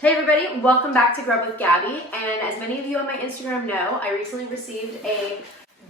Hey everybody, welcome back to Grub with Gabby, and as many of you on my Instagram know, I recently received a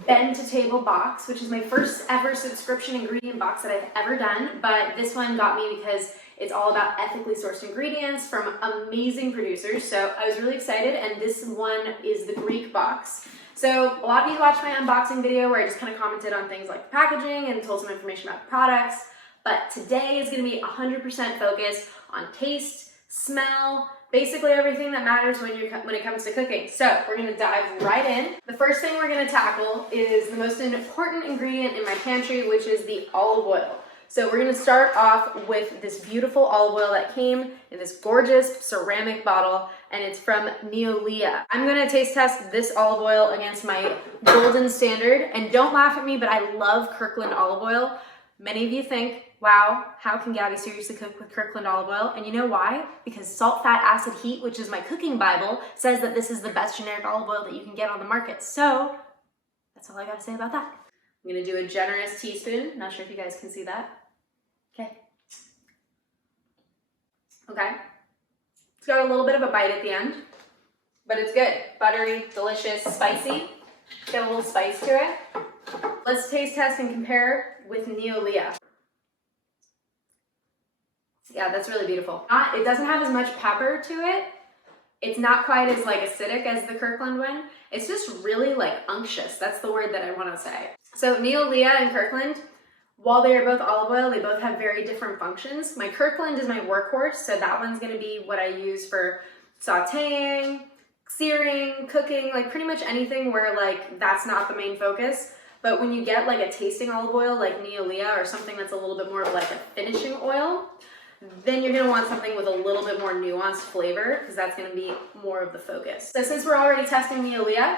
Bend to Table box, which is my first ever subscription ingredient box that I've ever done, but this one got me because it's all about ethically sourced ingredients from amazing producers, so I was really excited, and this one is the Greek box. So a lot of you watched my unboxing video where I just kind of commented on things like packaging and told some information about the products, but today is going to be 100% focused on taste, smell, basically everything that matters when it comes to cooking. So we're gonna dive right in. The first thing we're gonna tackle is the most important ingredient in my pantry, which is the olive oil. So we're gonna start off with this beautiful olive oil that came in this gorgeous ceramic bottle, and it's from Neolea. I'm gonna taste test this olive oil against my golden standard, and don't laugh at me, but I love Kirkland olive oil. Many of you think, wow, how can Gabby seriously cook with Kirkland olive oil? And you know why? Because Salt, Fat, Acid, Heat, which is my cooking Bible, says that this is the best generic olive oil that you can get on the market. So that's all I gotta say about that. I'm gonna do a generous teaspoon. Not sure if you guys can see that. Okay. Okay. It's got a little bit of a bite at the end, but it's good. Buttery, delicious, spicy. It's got a little spice to it. Let's taste test and compare with Neolea. Yeah, that's really beautiful. It doesn't have as much pepper to it. It's not quite as like acidic as the Kirkland one. It's just really like unctuous. That's the word that I want to say. So Neolea and Kirkland, while they are both olive oil, they both have very different functions. My Kirkland is my workhorse, so that one's gonna be what I use for sauteing, searing, cooking, like pretty much anything where like that's not the main focus. But when you get like a tasting olive oil like Neolea or something that's a little bit more of like a finishing oil, then you're gonna want something with a little bit more nuanced flavor because that's gonna be more of the focus. So since we're already testing Neolea,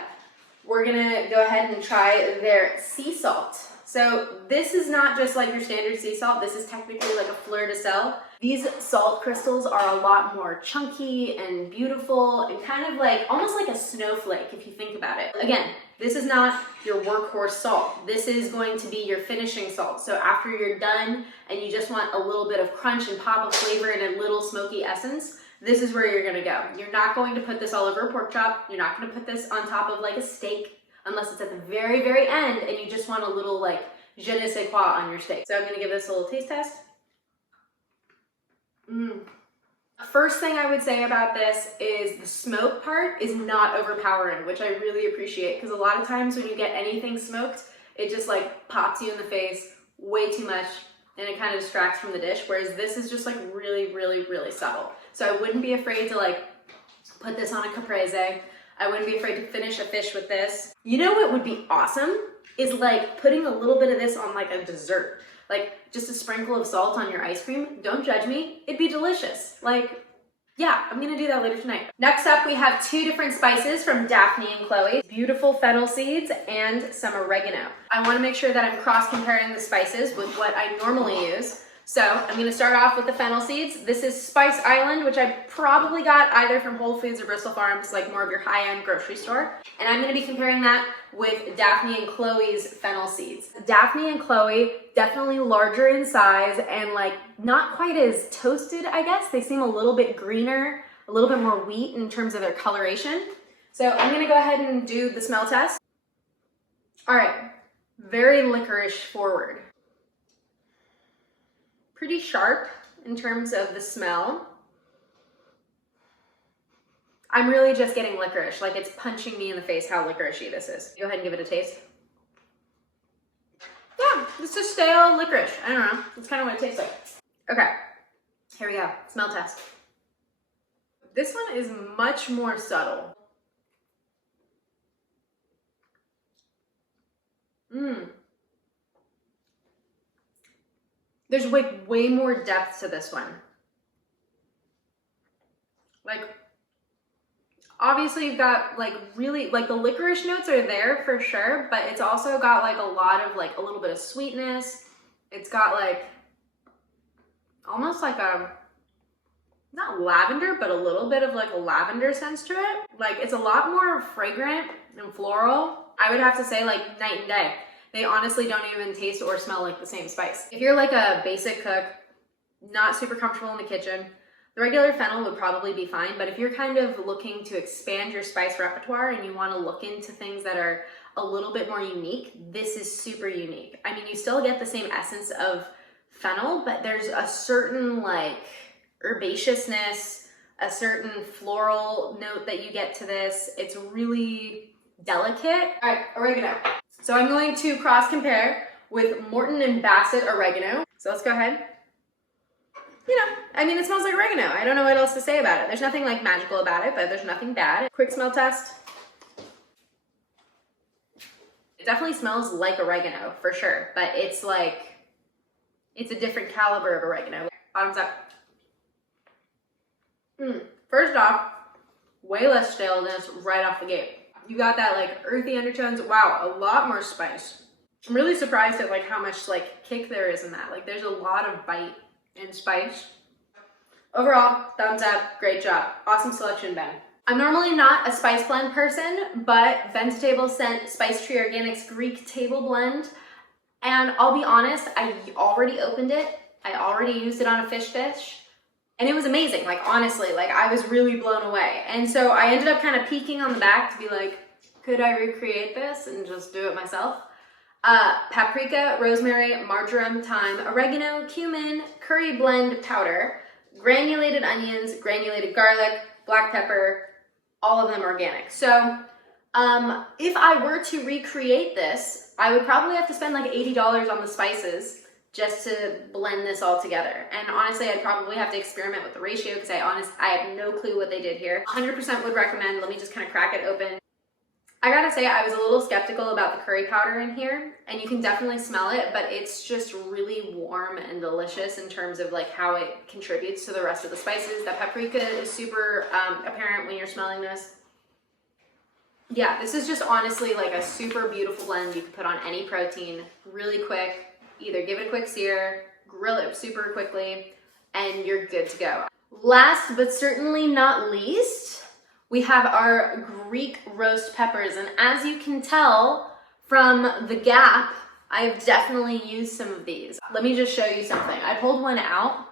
we're gonna go ahead and try their sea salt. So this is not just like your standard sea salt, this is technically like a fleur de sel. These salt crystals are a lot more chunky and beautiful and kind of like, almost like a snowflake if you think about it. Again, this is not your workhorse salt. This is going to be your finishing salt. So after you're done and you just want a little bit of crunch and pop of flavor and a little smoky essence, this is where you're gonna go. You're not going to put this all over a pork chop. You're not gonna put this on top of like a steak unless it's at the very, very end and you just want a little like je ne sais quoi on your steak. So I'm gonna give this a little taste test. First thing I would say about this is the smoke part is not overpowering, which I really appreciate because a lot of times when you get anything smoked, it just like pops you in the face way too much and it kind of distracts from the dish, whereas this is just like really, really, really subtle. So I wouldn't be afraid to like put this on a caprese. I wouldn't be afraid to finish a fish with this. You know what would be awesome is like putting a little bit of this on like a dessert. Like just a sprinkle of salt on your ice cream. Don't judge me, it'd be delicious. Like, yeah, I'm gonna do that later tonight. Next up, we have two different spices from Daphne and Chloe. Beautiful fennel seeds and some oregano. I wanna make sure that I'm cross-comparing the spices with what I normally use. So I'm gonna start off with the fennel seeds. This is Spice Island, which I probably got either from Whole Foods or Bristol Farms, like more of your high-end grocery store. And I'm gonna be comparing that with Daphne and Chloe's fennel seeds. Daphne and Chloe, definitely larger in size and like not quite as toasted, I guess. They seem a little bit greener, a little bit more wheat in terms of their coloration. So I'm gonna go ahead and do the smell test. All right, very licorice forward. Pretty sharp in terms of the smell. I'm really just getting licorice, like it's punching me in the face how licoricey this is. Go ahead and give it a taste. Yeah, it's just stale licorice. I don't know, that's kind of what it tastes like. Okay, here we go, smell test. This one is much more subtle. There's way more depth to this one. Like, obviously you've got like really, like the licorice notes are there for sure, but it's also got like a lot of like a little bit of sweetness. It's got like, almost like a, not lavender, but a little bit of like a lavender sense to it. Like it's a lot more fragrant and floral. I would have to say like night and day. They honestly don't even taste or smell like the same spice. If you're like a basic cook, not super comfortable in the kitchen, The regular fennel would probably be fine, but if you're kind of looking to expand your spice repertoire and you want to look into things that are a little bit more unique, this is super unique. I mean, you still get the same essence of fennel, but there's a certain like herbaceousness, a certain floral note that you get to this. It's really delicate. All right, oregano. So I'm going to cross compare with Morton and Bassett oregano. So let's go ahead. You know, I mean, it smells like oregano. I don't know what else to say about it. There's nothing like magical about it, but there's nothing bad. Quick smell test. It definitely smells like oregano for sure, but it's like, it's a different caliber of oregano. Bottoms up. First off, way less staleness right off the gate. You got that like earthy undertones. Wow, a lot more spice. I'm really surprised at like how much like kick there is in that. Like there's a lot of bite and spice. Overall, thumbs up, great job. Awesome selection, Ben. I'm normally not a spice blend person, but Ben Table sent Spice Tree Organics Greek Table Blend. And I'll be honest, I already opened it. I already used it on a fish dish. And it was amazing, like honestly, like I was really blown away. And so I ended up kind of peeking on the back to be like, could I recreate this and just do it myself? Paprika, rosemary, marjoram, thyme, oregano, cumin, curry blend powder, granulated onions, granulated garlic, black pepper, all of them organic. So if I were to recreate this, I would probably have to spend like $80 on the spices just to blend this all together. And honestly, I'd probably have to experiment with the ratio because I have no clue what they did here. 100% would recommend. Let me just kind of crack it open. I gotta say, I was a little skeptical about the curry powder in here, and you can definitely smell it, but it's just really warm and delicious in terms of like how it contributes to the rest of the spices. The paprika is super apparent when you're smelling this. Yeah, this is just honestly like a super beautiful blend you can put on any protein really quick. Either give it a quick sear, grill it super quickly, and you're good to go. Last but certainly not least, we have our Greek roast peppers. And as you can tell from the Gap, I've definitely used some of these. Let me just show you something. I pulled one out.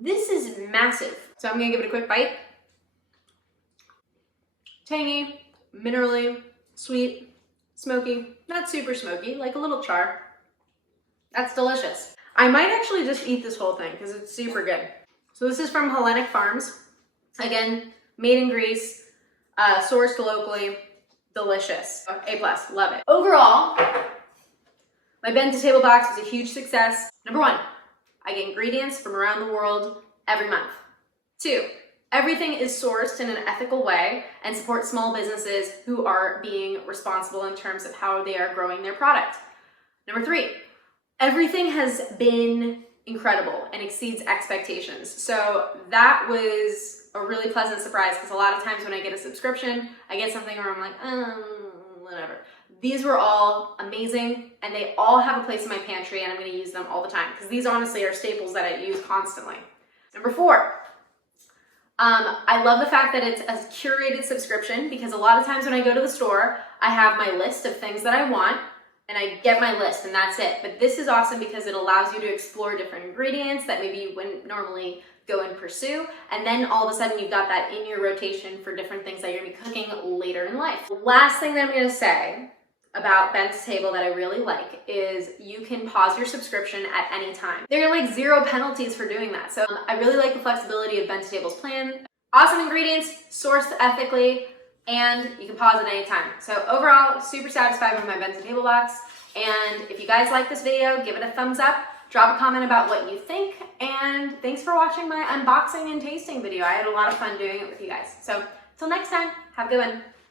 This is massive. So I'm gonna give it a quick bite. Tangy, minerally, sweet, smoky, not super smoky, like a little char. That's delicious. I might actually just eat this whole thing because it's super good. So this is from Hellenic Farms. Again, made in Greece, sourced locally, delicious. A+, love it. Overall, my Ben to Table box was a huge success. Number one, I get ingredients from around the world every month. 2, everything is sourced in an ethical way and supports small businesses who are being responsible in terms of how they are growing their product. Number 3, everything has been incredible and exceeds expectations. So that was a really pleasant surprise because a lot of times when I get a subscription, I get something where I'm like, whatever. These were all amazing and they all have a place in my pantry and I'm gonna use them all the time because these honestly are staples that I use constantly. Number 4, I love the fact that it's a curated subscription because a lot of times when I go to the store, I have my list of things that I want and I get my list and that's it. But this is awesome because it allows you to explore different ingredients that maybe you wouldn't normally go and pursue. And then all of a sudden you've got that in your rotation for different things that you're gonna be cooking later in life. Last thing that I'm gonna say about Ben's Table that I really like is you can pause your subscription at any time. There are like 0 penalties for doing that. So I really like the flexibility of Ben's Table's plan. Awesome ingredients, sourced ethically, and you can pause at any time. So overall, super satisfied with my Ben's Table box. And if you guys like this video, give it a thumbs up, drop a comment about what you think, and thanks for watching my unboxing and tasting video. I had a lot of fun doing it with you guys. So till next time, have a good one.